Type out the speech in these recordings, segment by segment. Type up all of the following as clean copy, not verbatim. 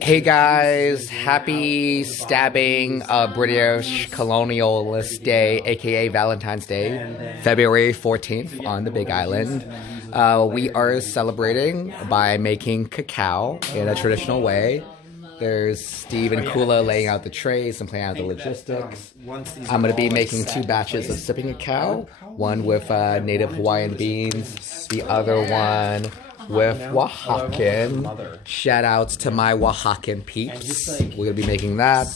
Hey guys, happy stabbing British colonialist day, aka Valentine's Day, February 14th on the Big Island. We are celebrating by making cacao in a traditional way. There's Steve and Kula laying out the trays and playing out the logistics. I'm going to be making 2 batches of sipping cacao, one with native Hawaiian beans, the other one with Oaxacan. Shout outs to my Oaxacan peeps. We're gonna be making that.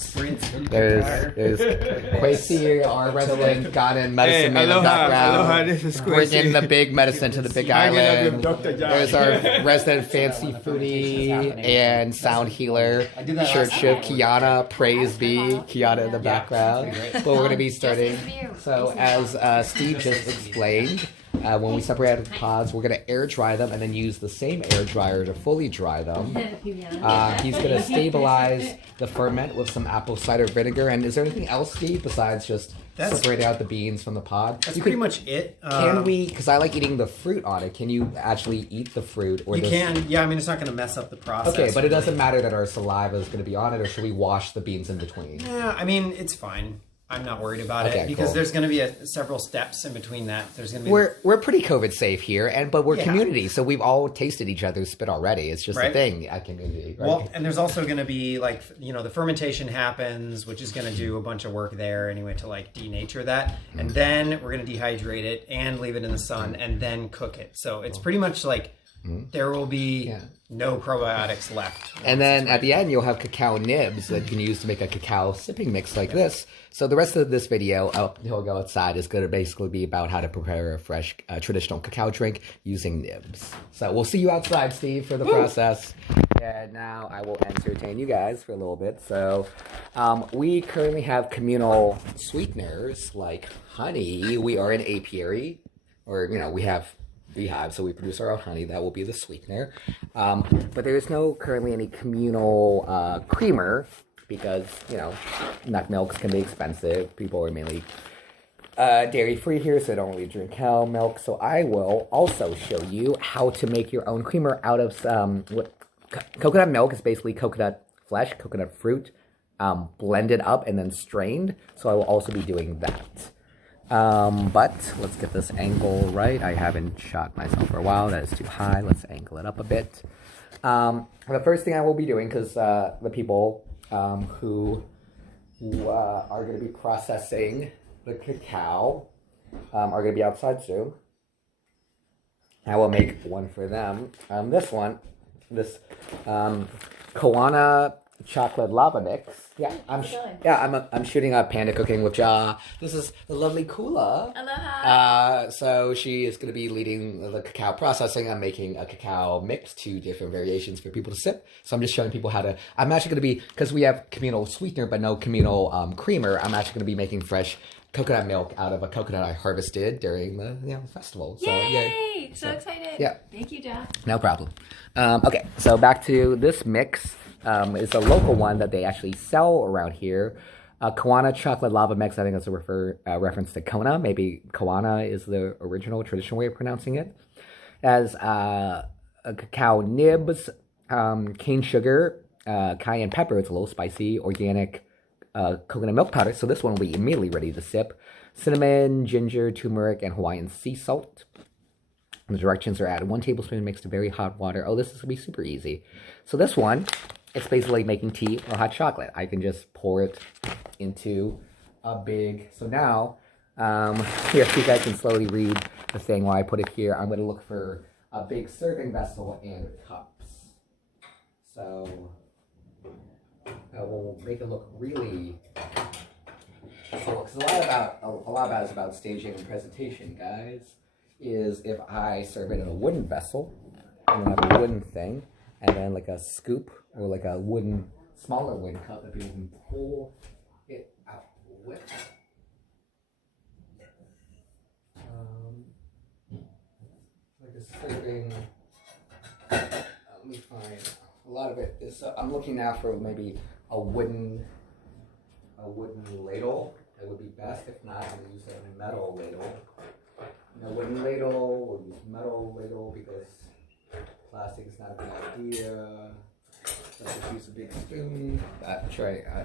There's Kwesi, our resident Ghanaian medicine man in the background, bringing the big medicine to the Big Island. There's our resident fancy foodie and sound healer, Church of Kiana. Praise be Kiana in the background. But we're gonna be starting. So as Steve just explained, when we separate out the pods, we're going to air dry them and then use the same air dryer to fully dry them. He's going to stabilize the ferment with some apple cider vinegar. And is there anything else, Steve, besides just separating out the beans from the pod? That's pretty much it. Can we, because I like eating the fruit on it, can you actually eat the fruit? Or you can, yeah, I mean, it's not going to mess up the process. Okay, but it doesn't matter that our saliva is going to be on it, or should we wash the beans in between? Yeah, I mean, it's fine. I'm not worried about it because there's going to be several steps in between that. There's going to be we're pretty COVID safe here, but we're community, so we've all tasted each other's spit already. It's just a thing at community. Right? Well, and there's also going to be the fermentation happens, which is going to do a bunch of work there anyway to denature that, and then we're going to dehydrate it and leave it in the sun and then cook it. So it's pretty much there will be no probiotics left. And then at the end, you'll have cacao nibs that you can use to make a cacao sipping mix like this. So the rest of this video, he'll go outside, is going to basically be about how to prepare a fresh traditional cacao drink using nibs. So we'll see you outside, Steve, for the process. And now I will entertain you guys for a little bit. So we currently have communal sweeteners like honey. We are an apiary, or, we have beehive, so we produce our own honey. That will be the sweetener. But there is no currently any communal creamer because, nut milks can be expensive. People are mainly dairy-free here, so they don't really drink cow milk. So I will also show you how to make your own creamer out of coconut milk. Is basically coconut flesh, coconut fruit, blended up and then strained. So I will also be doing that. But let's get this angle right. I haven't shot myself for a while. That is too high. Let's angle it up a bit. The first thing I will be doing, because the people who are going to be processing the cacao are going to be outside soon. I will make one for them. This Koana chocolate lava mix. I'm shooting up Panda Cooking with Ja. This is the lovely Kula. Aloha. So she is going to be leading the cacao processing. I'm making a cacao mix, 2 different variations for people to sip. So I'm just showing people how to. I'm actually going to be, because we have communal sweetener but no communal creamer. I'm actually going to be making fresh coconut milk out of a coconut I harvested during the festival. So, yay! So excited. Yeah. Thank you, Ja. No problem. Okay, so back to this mix. It's a local one that they actually sell around here. Koana chocolate lava mix, I think that's a reference to Kona. Maybe Koana is the original traditional way of pronouncing it. As a cacao nibs, cane sugar, cayenne pepper. It's a little spicy, organic coconut milk powder. So this one will be immediately ready to sip. Cinnamon, ginger, turmeric, and Hawaiian sea salt. The directions are add 1 tablespoon mixed to very hot water. Oh, this is going to be super easy. So this one, it's basically making tea or hot chocolate. I can just pour it into a big... So now, here, so you guys can slowly read the thing while I put it here. I'm going to look for a big serving vessel and cups. So I will make it look really... Because a lot about it is about staging and presentation, guys. Is if I serve it in a wooden vessel, and then have a wooden thing, and then like a scoop or like a smaller wooden cup that people can pull it out with. Like a serving. Let me find a lot of it is. I'm looking now for maybe a wooden ladle. That would be best. If not, I'm gonna use a metal ladle. No wooden ladle, we'll use metal ladle because plastic is not a good idea. Let's just use a big spoon.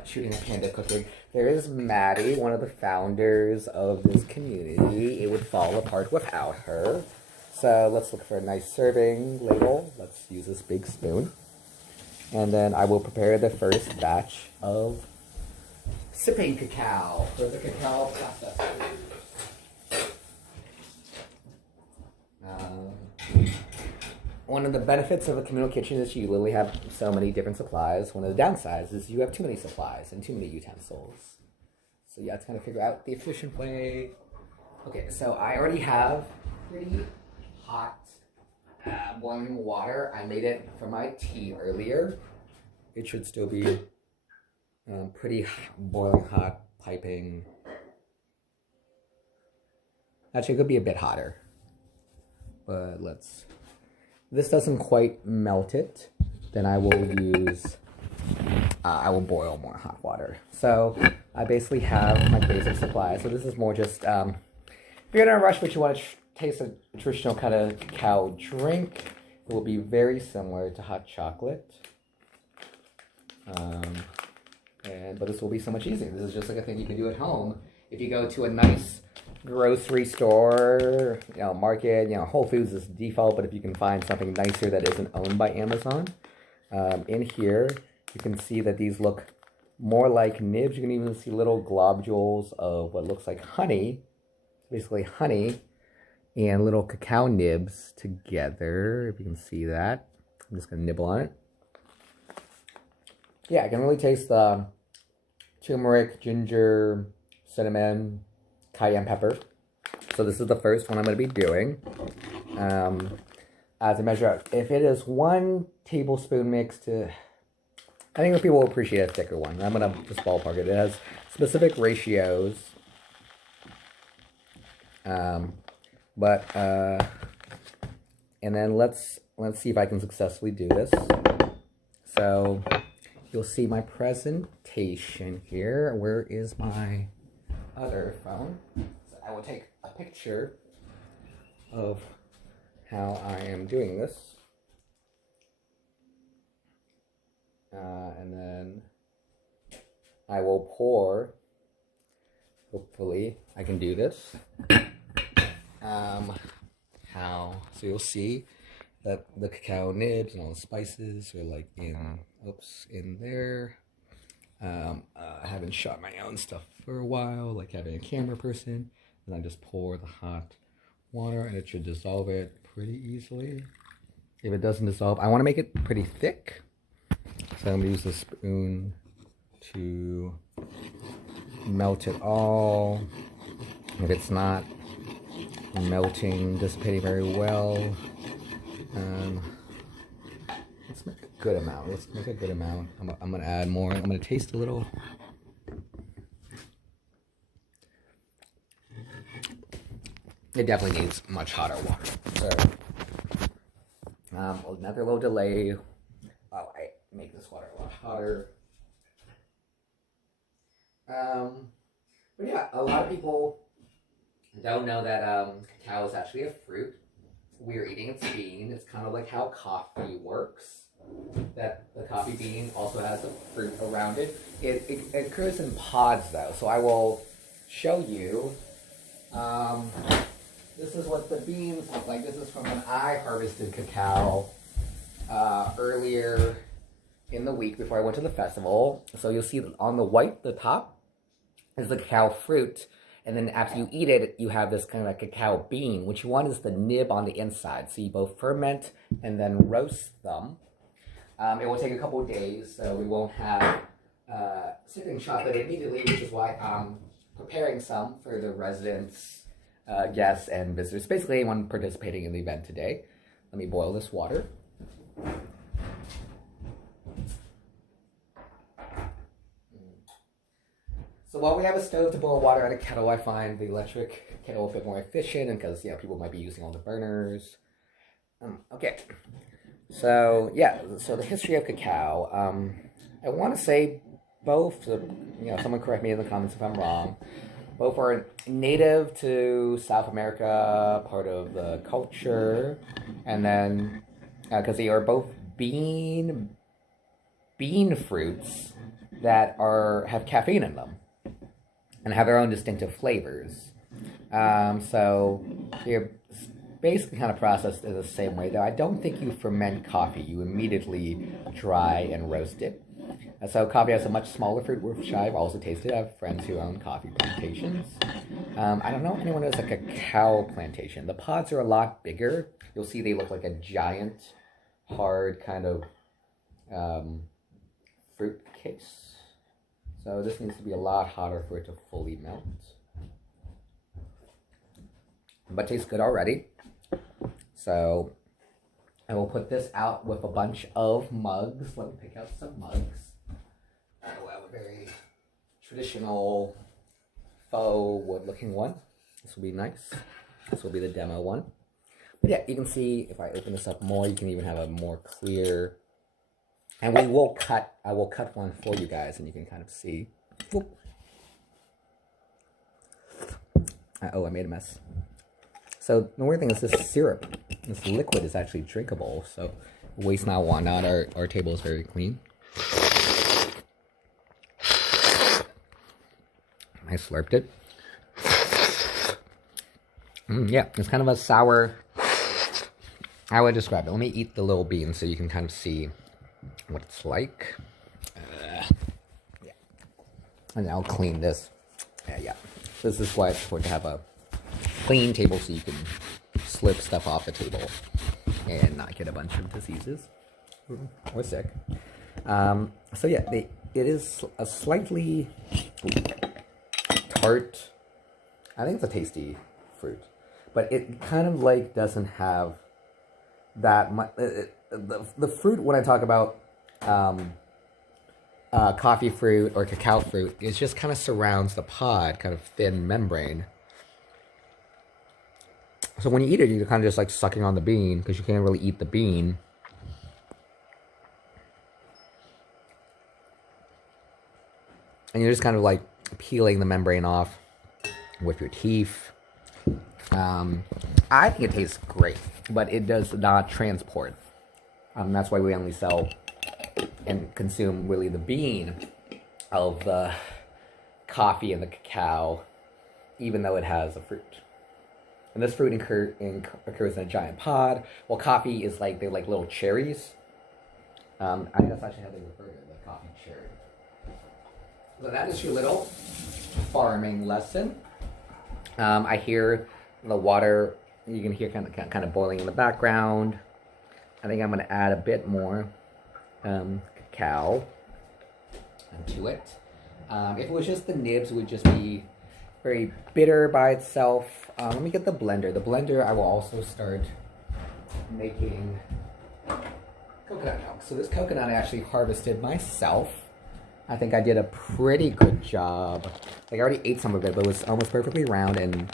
Shooting a panda cooking. There is Maddie, one of the founders of this community. It would fall apart without her. So let's look for a nice serving label. Let's use this big spoon. And then I will prepare the first batch of sipping cacao for the cacao processors. One of the benefits of a communal kitchen is you literally have so many different supplies. One of the downsides is you have too many supplies and too many utensils. So you have to kind of figure out the efficient way. Okay, so I already have pretty hot boiling water. I made it for my tea earlier. It should still be pretty boiling hot, piping. Actually, it could be a bit hotter. But let's... This doesn't quite melt it, then I will use, I will boil more hot water. So I basically have my basic supplies. So this is more just, if you're in a rush but you want to taste a traditional kind of cacao drink, it will be very similar to hot chocolate. But this will be so much easier. This is just like a thing you can do at home. If you go to a nice grocery store, market, Whole Foods is default, but if you can find something nicer that isn't owned by Amazon, in here, you can see that these look more like nibs. You can even see little globules of what looks like honey, basically honey, and little cacao nibs together, if you can see that. I'm just going to nibble on it. Yeah, I can really taste the turmeric, ginger, cinnamon, cayenne pepper. So this is the first one I'm going to be doing. As a measure, if it is 1 tablespoon mixed to... I think people will appreciate a thicker one. I'm going to just ballpark it. It has specific ratios. And then let's see if I can successfully do this. So you'll see my presentation here. Where is my other phone? So I will take a picture of how I am doing this. And then I will pour. Hopefully I can do this. So you'll see that the cacao nibs and all the spices are like in there. I haven't shot my own stuff for a while, like having a camera person. And I just pour the hot water and it should dissolve it pretty easily. If it doesn't dissolve, I want to make it pretty thick. So I'm going to use the spoon to melt it all. If it's not melting, dissipating very well, let's make a good amount. Let's make a good amount. I'm going to add more. I'm going to taste a little. It definitely needs much hotter water. So, another little delay. Oh, I make this water a lot hotter. But yeah, a lot of people don't know that cacao is actually a fruit. We're eating its bean. It's kind of like how coffee works. That the coffee bean also has a fruit around it. It occurs in pods though, so I will show you. This is what the beans look like. This is from when I harvested cacao earlier in the week before I went to the festival. So you'll see on the white, the top, is the cacao fruit. And then after you eat it, you have this kind of like cacao bean, which one is the nib on the inside. So you both ferment and then roast them. It will take a couple of days, so we won't have sipping chocolate immediately, which is why I'm preparing some for the residents, guests, and visitors. Basically anyone participating in the event today. Let me boil this water. So while we have a stove to boil water out of kettle, I find the electric kettle a bit more efficient, and because people might be using all the burners. Okay, so yeah, so the history of cacao. I want to say both. Someone correct me in the comments if I'm wrong. Both are native to South America, part of the culture, and then because they are both bean bean fruits that have caffeine in them and have their own distinctive flavors. So they're basically kind of processed in the same way, though I don't think you ferment coffee. You immediately dry and roast it. So coffee has a much smaller fruit, which I've also tasted. I have friends who own coffee plantations. I don't know if anyone has a cacao plantation. The pods are a lot bigger. You'll see they look like a giant, hard kind of fruit case. So this needs to be a lot hotter for it to fully melt. But tastes good already. So I will put this out with a bunch of mugs. Let me pick out some mugs. I will have a very traditional faux wood looking one. This will be nice. This will be the demo one. But yeah, you can see if I open this up more, you can even have a more clear. And I will cut one for you guys and you can kind of see. Oh, I made a mess. So the weird thing is this syrup, this liquid is actually drinkable. So waste not, want not. Our table is very clean. I slurped it. Yeah, it's kind of a sour. I would describe it. Let me eat the little beans so you can kind of see what it's like. Yeah. And I'll clean this. Yeah. This is why it's important to have a clean table so you can slip stuff off the table and not get a bunch of diseases or sick. So yeah, it is a slightly tart. I think it's a tasty fruit, but it kind of like doesn't have that much. The fruit, when I talk about coffee fruit or cacao fruit, it just kind of surrounds the pod, kind of thin membrane. So when you eat it, you're kind of just like sucking on the bean because you can't really eat the bean. And you're just kind of like peeling the membrane off with your teeth. I think it tastes great, but it does not transport. That's why we only sell and consume really the bean of the coffee and the cacao, even though it has a fruit. And this fruit occurs in a giant pod, while coffee is like, they're like little cherries. I think that's actually how they refer to it, the coffee cherry. So that is your little farming lesson. I hear the water, you can hear kind of boiling in the background. I think I'm going to add a bit more cacao into it. If it was just the nibs, it would just be very bitter by itself. Let me get the blender. The blender, I will also start making coconut milk. So this coconut I actually harvested myself. I think I did a pretty good job. Like I already ate some of it, but it was almost perfectly round and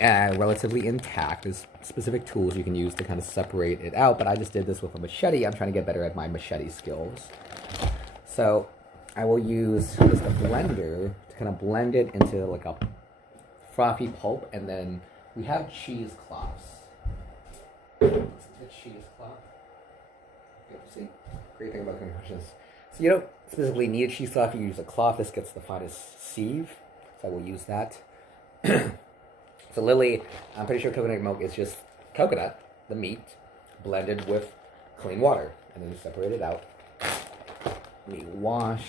relatively intact. There's specific tools you can use to kind of separate it out, but I just did this with a machete. I'm trying to get better at my machete skills. So I will use just a blender to kind of blend it into like a frothy pulp, and then we have cheesecloths. The cheesecloth. See, great thing about concoctions. So you don't specifically need a cheesecloth. You use a cloth. This gets the finest sieve, so I will use that. So Lily, I'm pretty sure coconut milk is just coconut, the meat, blended with clean water, and then you separate it out. Let me wash.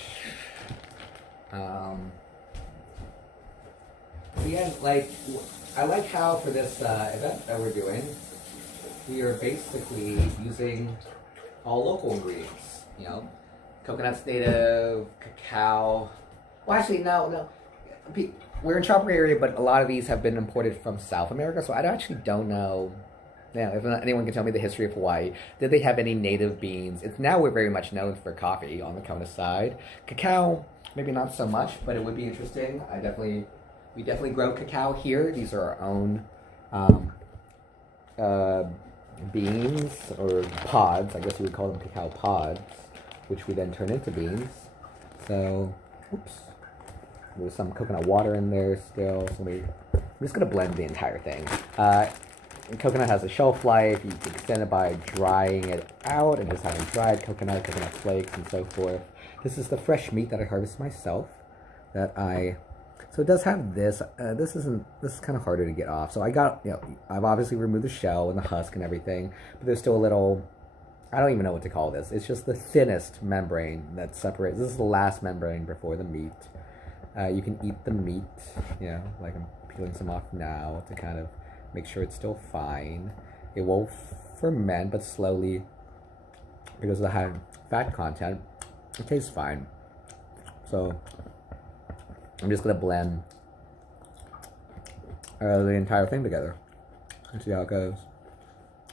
Yeah, like I like how for this event that we're doing, we are basically using all local ingredients. You know, coconut's native, cacao. Well, actually, no. We're in tropical area, but a lot of these have been imported from South America, so I actually don't know. Yeah, if anyone can tell me the history of Hawaii. Did they have any native beans? Now we're very much known for coffee on the Kona side. Cacao, maybe not so much, but it would be interesting. We definitely grow cacao here. These are our own beans, or pods. I guess you would call them cacao pods, which we then turn into beans. So, oops. There's some coconut water in there still. So I'm just going to blend the entire thing. coconut has a shelf life. You can extend it by drying it out and just having dried coconut flakes, and so forth. This is the fresh meat that I harvest myself. So it does have this. This is kind of harder to get off. So I've obviously removed the shell and the husk and everything, but there's still a little. I don't even know what to call this. It's just the thinnest membrane that separates. This is the last membrane before the meat. You can eat the meat, like I'm peeling some off now to kind of make sure it's still fine. It will ferment, but slowly, because of the high fat content, it tastes fine. So I'm just gonna blend the entire thing together and see how it goes.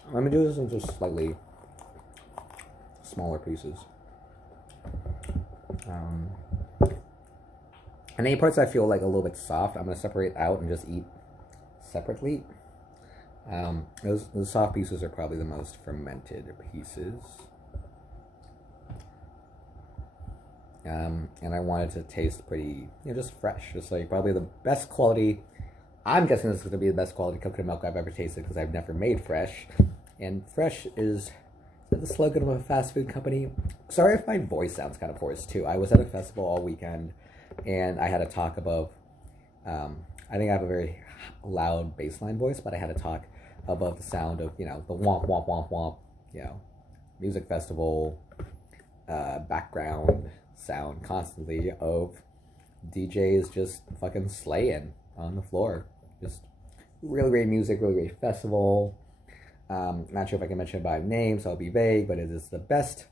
I'm gonna do this in just slightly smaller pieces. And any parts I feel like a little bit soft, I'm gonna separate out and just eat separately. Those soft pieces are probably the most fermented pieces. And I want it to taste pretty, just fresh, just like probably the best quality. I'm guessing this is going to be the best quality coconut milk I've ever tasted because I've never made fresh. And fresh is the slogan of a fast food company. Sorry if my voice sounds kind of hoarse too. I was at a festival all weekend and I had a talk above, I think I have a very loud bassline voice, but I had a talk above the sound of, the womp, womp, womp, womp, music festival, background sound constantly of DJs just fucking slaying on the floor. Just really great music, really great festival. Not sure if I can mention it by name, so I'll be vague, but it is the best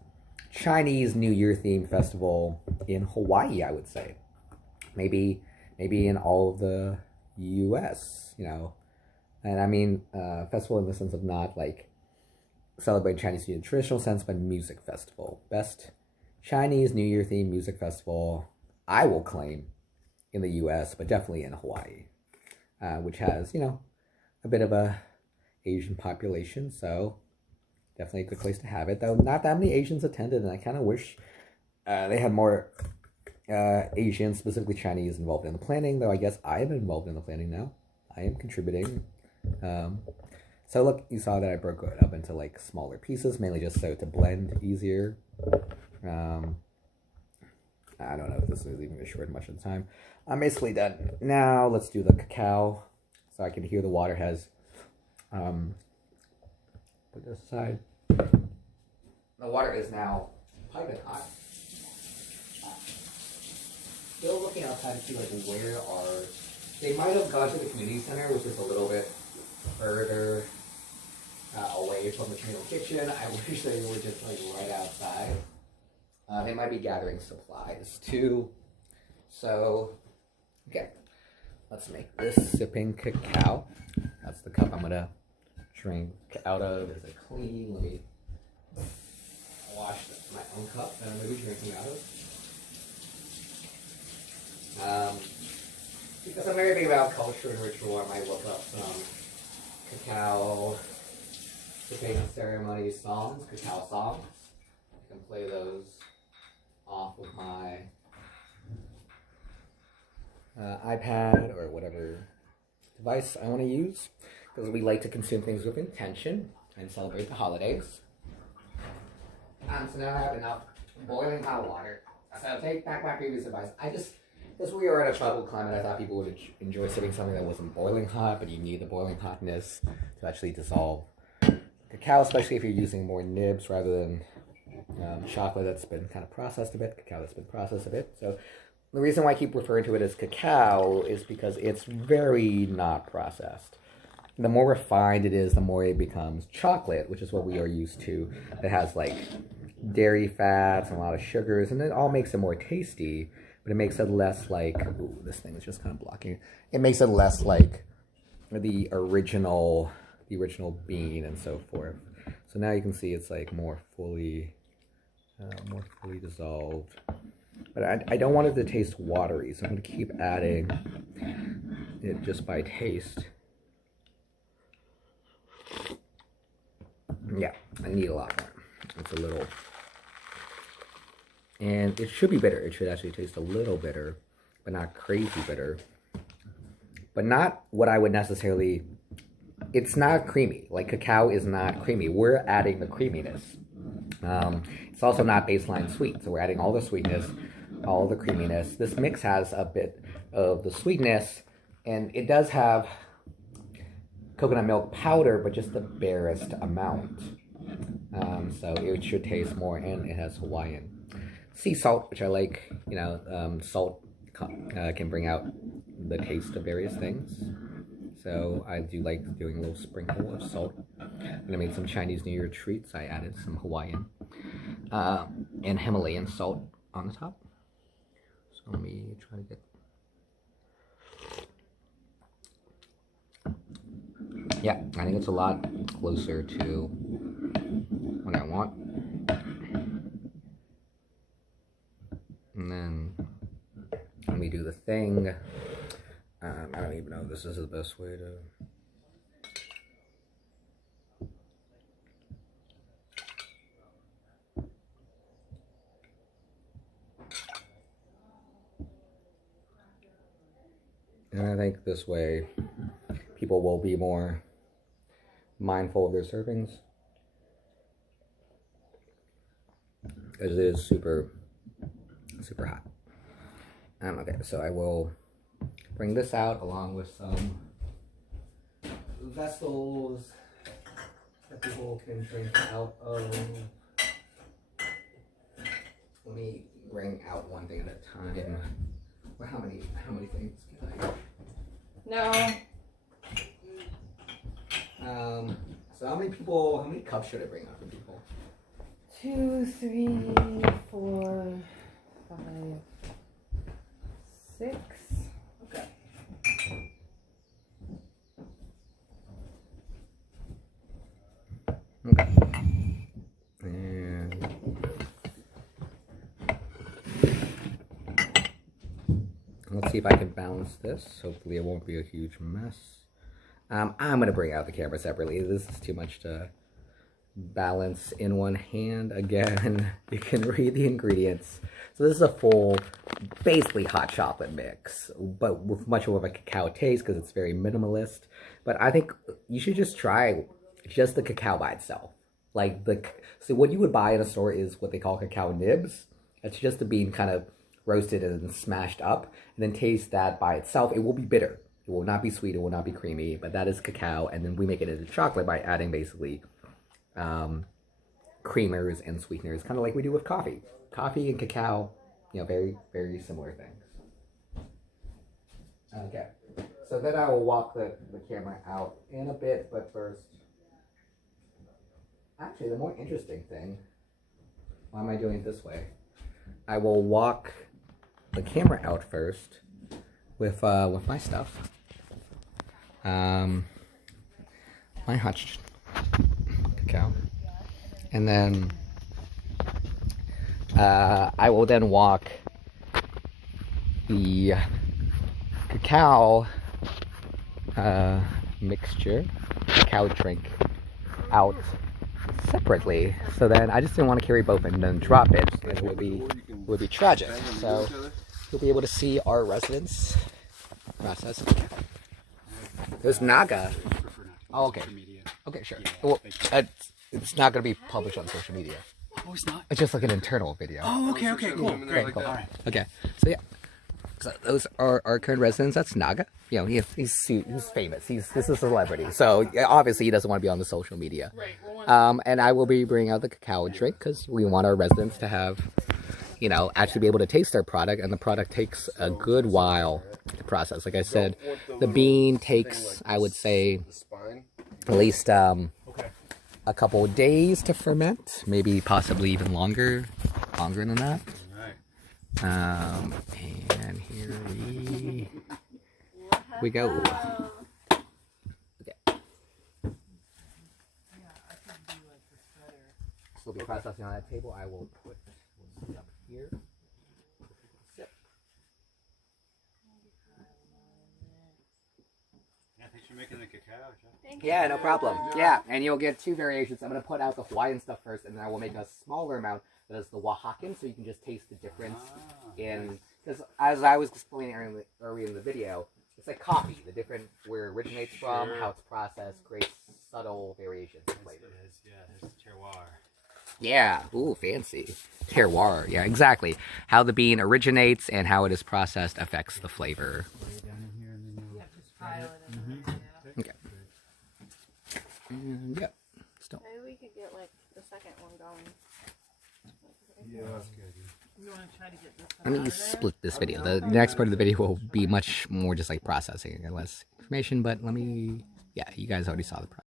Chinese New Year themed festival in Hawaii, I would say. Maybe in all of the US, And I mean, festival in the sense of not like celebrating Chinese New Year in the traditional sense, but music festival. Best Chinese New Year themed music festival, I will claim, in the US, but definitely in Hawaii, which has, a bit of a Asian population, so definitely a good place to have it. Though not that many Asians attended, and I kind of wish they had more Asians, specifically Chinese, involved in the planning, though I guess I am involved in the planning now. I am contributing. So look, you saw that I broke it up into like smaller pieces, mainly just so to blend easier. I don't know if this is even going to shorten much of the time. I'm basically done. Now let's do the cacao. So I can hear the water has, put this aside. The water is now piping hot. Still looking outside to see like they might have gone to the community center, which is a little bit further away from the communal kitchen. I wish they were just like right outside. They might be gathering supplies too. So, okay, let's make this sipping cacao. That's the cup I'm gonna drink out of. Is it clean? Let me wash my own cup that I'm gonna be drinking out of. Because I'm very big about culture and ritual, I might look up some cacao sipping ceremony songs, cacao songs. I can play those off of my iPad or whatever device I want to use, because we like to consume things with intention and celebrate the holidays. So now I have enough boiling hot water. So I'll take back my previous advice. Because we are in a tropical climate, I thought people would enjoy sipping something that wasn't boiling hot, but you need the boiling hotness to actually dissolve cacao, especially if you're using more nibs rather than chocolate that's been kind of processed a bit, cacao that's been processed a bit. So the reason why I keep referring to it as cacao is because it's very not processed. The more refined it is, the more it becomes chocolate, which is what we are used to. It has like dairy fats and a lot of sugars, and it all makes it more tasty, but it makes it less like, ooh, this thing is just kind of blocking. It makes it less like the original bean and so forth. So now you can see it's like more fully dissolved. But I don't want it to taste watery, so I'm going to keep adding it just by taste. Yeah, I need a lot more. It's a little... And it should be bitter. It should actually taste a little bitter, but not crazy bitter. But not what I would necessarily it's not creamy. Like, cacao is not creamy. We're adding the creaminess. It's also not baseline sweet, so we're adding all the sweetness, all the creaminess. This mix has a bit of the sweetness, and it does have coconut milk powder, but just the barest amount. So it should taste more, and it has Hawaiian sea salt, which I like. You know, salt can bring out the taste of various things. So I do like doing a little sprinkle of salt. And I made some Chinese New Year treats. I added some Hawaiian and Himalayan salt on the top. So let me try to get... Yeah, I think it's a lot closer to what I want. And then let me do the thing. I don't even know if this is the best way to... And I think this way people will be more mindful of their servings, as it is super hot. Okay, so I will bring this out along with some vessels that people can drink out of. Let me bring out one thing at a time. Well, how many things can I? No. So how many cups should I bring out for people? 2, 3, 4, 5, 6. Okay. Okay. And let's see if I can balance this. Hopefully it won't be a huge mess. I'm going to bring out the camera separately. This is too much to balance in one hand. Again, you can read the ingredients. So this is a full, basically hot chocolate mix, but with much more of a cacao taste because it's very minimalist. But I think you should just try just the cacao by itself. So what you would buy in a store is what they call cacao nibs. It's just the bean kind of roasted and smashed up, and then taste that by itself. It will be bitter. It will not be sweet. It will not be creamy, but that is cacao. And then we make it into chocolate by adding basically creamers and sweeteners, kind of like we do with coffee. Coffee and cacao, you know, very, very similar things. Okay, so then I will walk the camera out in a bit, but first, actually the more interesting thing, why am I doing it this way? I will walk the camera out first with my stuff. My hot cacao. And then I will then walk the cacao mixture, cacao drink out separately. So then I just didn't want to carry both and then drop it. It would be tragic. So you'll be able to see our residents process. There's Naga. Oh, okay. Okay, sure. Well, it's not going to be published on social media. Oh, it's not? It's just like an internal video. Oh, okay, cool. Great, cool. All right. Okay, so yeah. So those are our current residents. That's Naga. You know, he's famous. This is a celebrity. So obviously he doesn't want to be on the social media. Right. And I will be bringing out the cacao drink because we want our residents to have, you know, actually be able to taste their product. And the product takes a good while to process. Like I said, the bean takes, I would say, at least a couple of days to ferment. Maybe possibly even longer than that. And here we go. Okay. So we'll be processing on that table. I will put one up here. Sip. Yeah, thanks for making the cacao, Jeff. Yeah, no problem. Yeah, and you'll get two variations. I'm going to put out the Hawaiian stuff first, and then I will make a smaller amount that is the Oaxacan, so you can just taste the difference in... Because as I was explaining earlier in the video, It's like coffee, the different where it originates from, how it's processed, creates subtle variations in flavor. It's terroir. Yeah, ooh, fancy. Terroir, yeah, exactly. How the bean originates and how it is processed affects the flavor. Okay. And, yeah. Still. Maybe we could get like the second one going. Yeah, that's good. You want to try to get this Let one me out of there? split this video. The next part of the video will be much more just like processing and less information, but let me, yeah, you guys already saw the process.